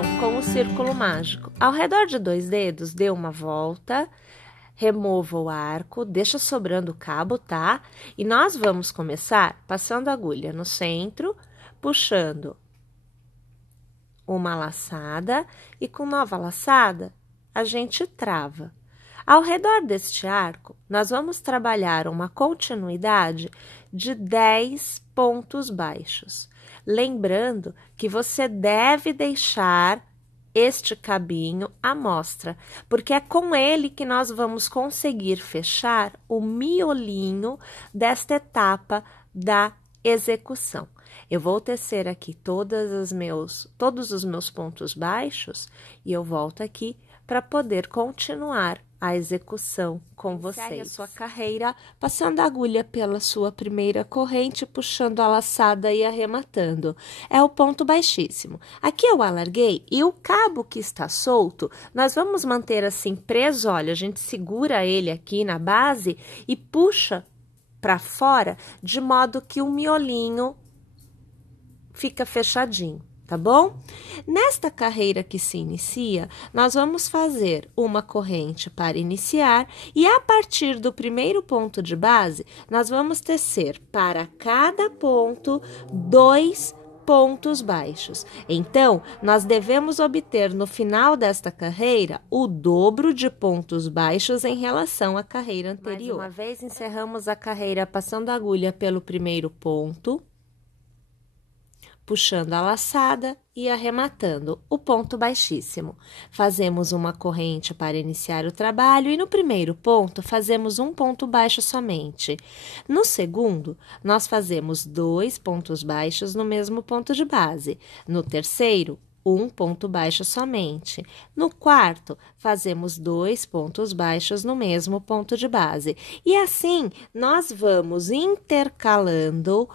execução com o círculo mágico. Ao redor de 2 dedos, dê uma volta, remova o arco, deixa sobrando o cabo, tá? E nós vamos começar passando a agulha no centro, puxando uma laçada e com nova laçada a gente trava. Ao redor deste arco, nós vamos trabalhar uma continuidade de 10 pontos baixos. Lembrando que você deve deixar este cabinho à mostra, porque é com ele que nós vamos conseguir fechar o miolinho desta etapa da execução. Eu vou tecer aqui todos os meus pontos baixos e eu volto aqui para poder continuar a execução com vocês. Encerre a sua carreira, passando a agulha pela sua primeira corrente, puxando a laçada e arrematando. É o ponto baixíssimo. Aqui eu alarguei e o cabo que está solto, nós vamos manter assim preso, olha, a gente segura ele aqui na base e puxa para fora, de modo que o miolinho fica fechadinho. Tá bom? Nesta carreira que se inicia, nós vamos fazer uma corrente para iniciar e a partir do primeiro ponto de base, nós vamos tecer para cada ponto 2 pontos baixos. Então, nós devemos obter no final desta carreira o dobro de pontos baixos em relação à carreira anterior. Mais uma vez, encerramos a carreira passando a agulha pelo primeiro ponto, puxando a laçada e arrematando o ponto baixíssimo. Fazemos uma corrente para iniciar o trabalho e no primeiro ponto fazemos um ponto baixo somente. No segundo, nós fazemos 2 pontos baixos no mesmo ponto de base. No terceiro, um ponto baixo somente. No quarto, fazemos 2 pontos baixos no mesmo ponto de base. E assim, nós vamos intercalando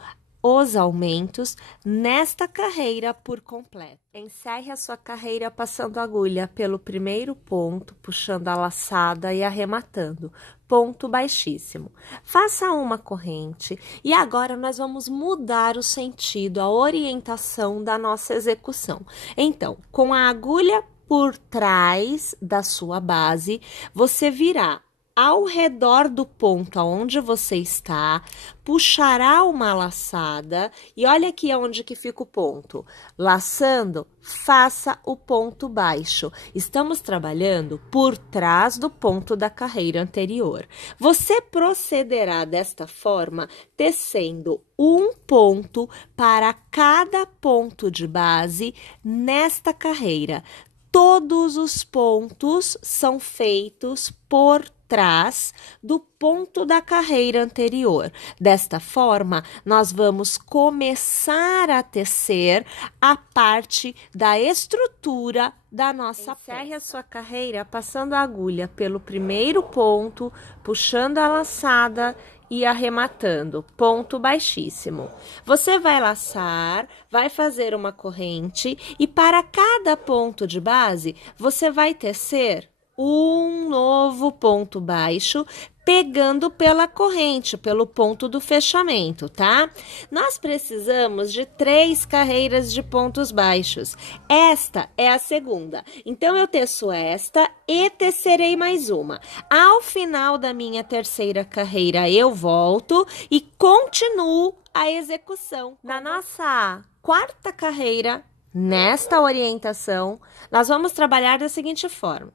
os aumentos nesta carreira por completo. Encerre a sua carreira passando a agulha pelo primeiro ponto, puxando a laçada e arrematando. Ponto baixíssimo. Faça uma corrente e agora nós vamos mudar o sentido, a orientação da nossa execução. Então, com a agulha por trás da sua base, você virá ao redor do ponto aonde você está, puxará uma laçada e olha aqui aonde que fica o ponto. Laçando, faça o ponto baixo. Estamos trabalhando por trás do ponto da carreira anterior. Você procederá desta forma, tecendo um ponto para cada ponto de base nesta carreira. Todos os pontos são feitos por trás do ponto da carreira anterior. Desta forma, nós vamos começar a tecer a parte da estrutura da nossa peça. Encerre a sua carreira passando a agulha pelo primeiro ponto, puxando a laçada e arrematando, ponto baixíssimo. Você vai laçar, vai fazer uma corrente e para cada ponto de base, você vai tecer um novo ponto baixo, pegando pela corrente, pelo ponto do fechamento, tá? Nós precisamos de 3 carreiras de pontos baixos. Esta é a segunda. Então, eu teço esta e tecerei mais uma. Ao final da minha terceira carreira, eu volto e continuo a execução. Na nossa quarta carreira, nesta orientação, nós vamos trabalhar da seguinte forma.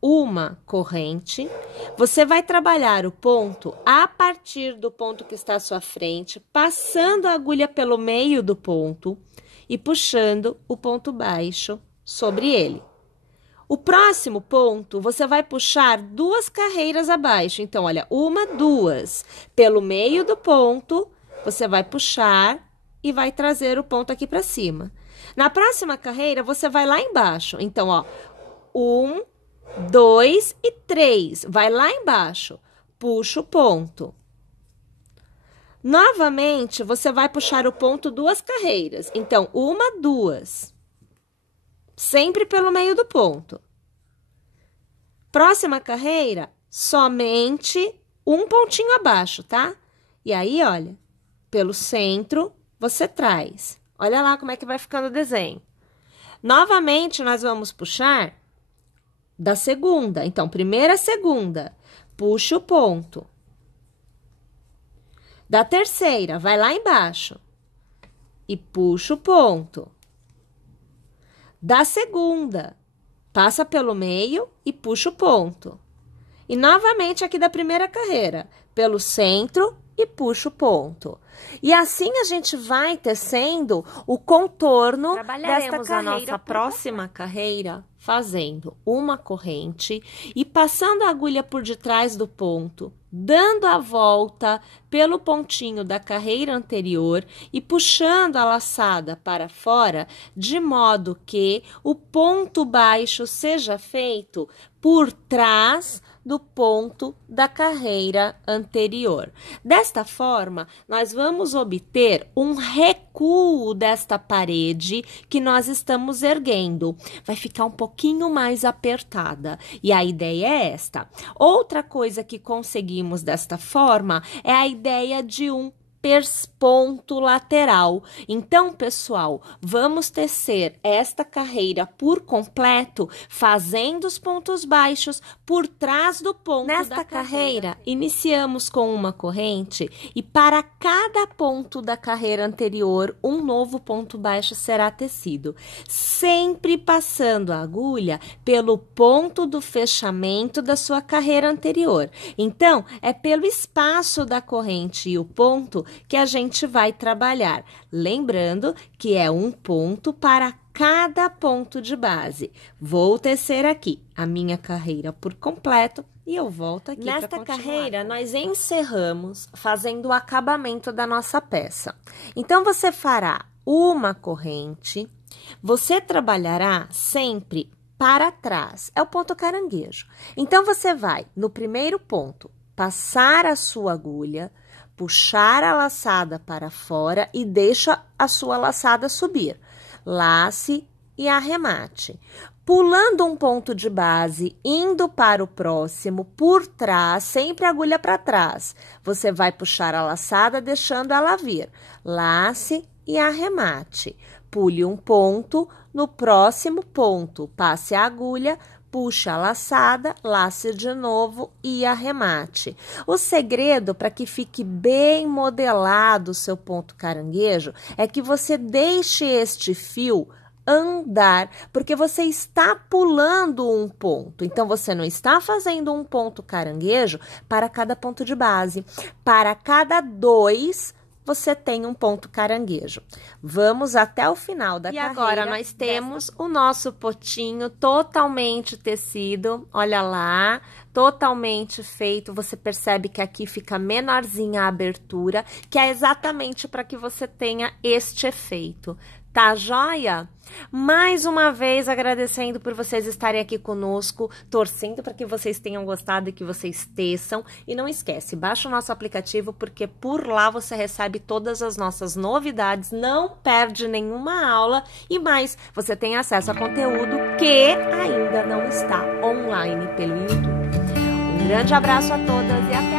Uma corrente, você vai trabalhar o ponto a partir do ponto que está à sua frente, passando a agulha pelo meio do ponto e puxando o ponto baixo sobre ele. O próximo ponto, você vai puxar 2 carreiras abaixo. Então, olha, 1, 2. Pelo meio do ponto, você vai puxar e vai trazer o ponto aqui para cima. Na próxima carreira, você vai lá embaixo. Então, ó, 1, 2 e 3. Vai lá embaixo, puxa o ponto. Novamente, você vai puxar o ponto 2 carreiras. Então, 1, 2. Sempre pelo meio do ponto. Próxima carreira, somente um pontinho abaixo, tá? E aí, olha, pelo centro, você traz. Olha lá como é que vai ficando o desenho. Novamente, nós vamos puxar da segunda. Então, primeira, segunda, puxa o ponto. Da terceira, vai lá embaixo e puxa o ponto. Da segunda, passa pelo meio e puxa o ponto. E novamente aqui da primeira carreira, pelo centro e puxa o ponto. E assim a gente vai tecendo o contorno desta carreira. A nossa próxima carreira fazendo uma corrente e passando a agulha por detrás do ponto, dando a volta pelo pontinho da carreira anterior e puxando a laçada para fora, de modo que o ponto baixo seja feito por trás do ponto da carreira anterior. Desta forma, nós vamos obter um recuo desta parede que nós estamos erguendo. Vai ficar um pouquinho mais apertada e a ideia é esta. Outra coisa que conseguimos desta forma é a ideia de um persponto lateral. Então, pessoal, vamos tecer esta carreira por completo, fazendo os pontos baixos por trás do ponto da carreira. Iniciamos com uma corrente e para cada ponto da carreira anterior, um novo ponto baixo será tecido, sempre passando a agulha pelo ponto do fechamento da sua carreira anterior. Então, é pelo espaço da corrente e o ponto que a gente vai trabalhar. Lembrando que é um ponto para cada ponto de base. Vou tecer aqui a minha carreira por completo e eu volto aqui. Nesta carreira, nós encerramos fazendo o acabamento da nossa peça. Então, você fará uma corrente, você trabalhará sempre para trás. É o ponto caranguejo. Então, você vai no primeiro ponto, passar a sua agulha, puxar a laçada para fora e deixa a sua laçada subir. Lace e arremate. Pulando um ponto de base, indo para o próximo, por trás, sempre agulha para trás. Você vai puxar a laçada, deixando ela vir. Lace e arremate. Pule um ponto, no próximo ponto, passe a agulha, puxa a laçada, lace de novo e arremate. O segredo para que fique bem modelado o seu ponto caranguejo é que você deixe este fio andar, porque você está pulando um ponto. Então, você não está fazendo um ponto caranguejo para cada ponto de base. Para cada dois, você tem um ponto caranguejo. Vamos até o final da carreira. E agora nós temos o nosso potinho totalmente tecido, olha lá, totalmente feito. Você percebe que aqui fica menorzinha a abertura, que é exatamente para que você tenha este efeito. Tá joia? Mais uma vez agradecendo por vocês estarem aqui conosco, torcendo para que vocês tenham gostado e que vocês teçam. E não esquece, baixa o nosso aplicativo porque por lá você recebe todas as nossas novidades, não perde nenhuma aula e mais, você tem acesso a conteúdo que ainda não está online pelo YouTube. Um grande abraço a todas e até